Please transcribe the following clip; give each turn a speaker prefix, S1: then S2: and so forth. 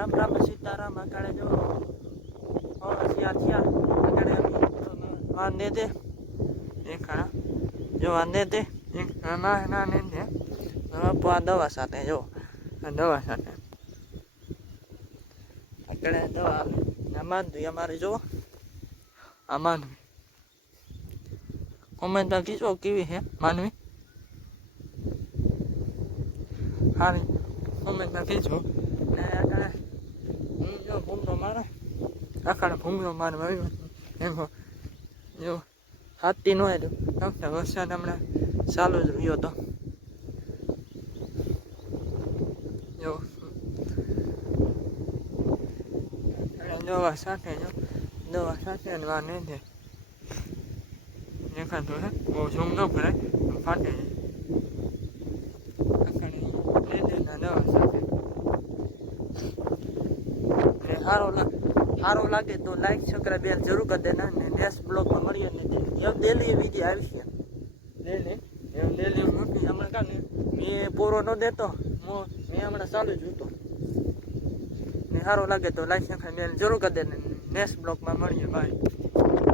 S1: રામ રામ સીતારામ અટાણે જો થયા? થયા અટાણે વાંધે તે એક હા જો વાંધે તે એક ના ના ને ને આ દવા સાથે, જો. આ દવા સાથે. અટાણે દવા આમાં દુઈ અમારે જો. આમાં કોમેન્ટ લખીશો કેવી છે, માનવી? હા કોમેન્ટ લખીશું ને આખાને ભૂંગળો મારવા આવ્યો એમ જો, હાથી ન આવ્યો તમને વરસાદ હમણાં ચાલુ જ રહ્યો તો જો. દવા સાથે જો. દવા સાથે વાર નહીં દે દેખાતું હે. બહુ ઝૂમ ન ભરાય ફાટે જાય. દવા સાથે. સારો લાગે. સારો લાગે તો લાઈક સબસ્ક્રાઈબ બેલ જરૂર કરી દેના ને નેક્સ્ટ બ્લોગમાં મળીએ ને એમ ડેલી વિધિ આવી છે. ડેલી એમ ડેલી મોટી હમણાં કાં મેં પૂરો ન દેતો. હું મેં હમણાં ચાલુ જ હતો. ને સારો લાગે તો લાઈક સબસ્ક્રાઈબ જરૂર કરી દેને. નેક્સ્ટ બ્લોગમાં મળીએ બાય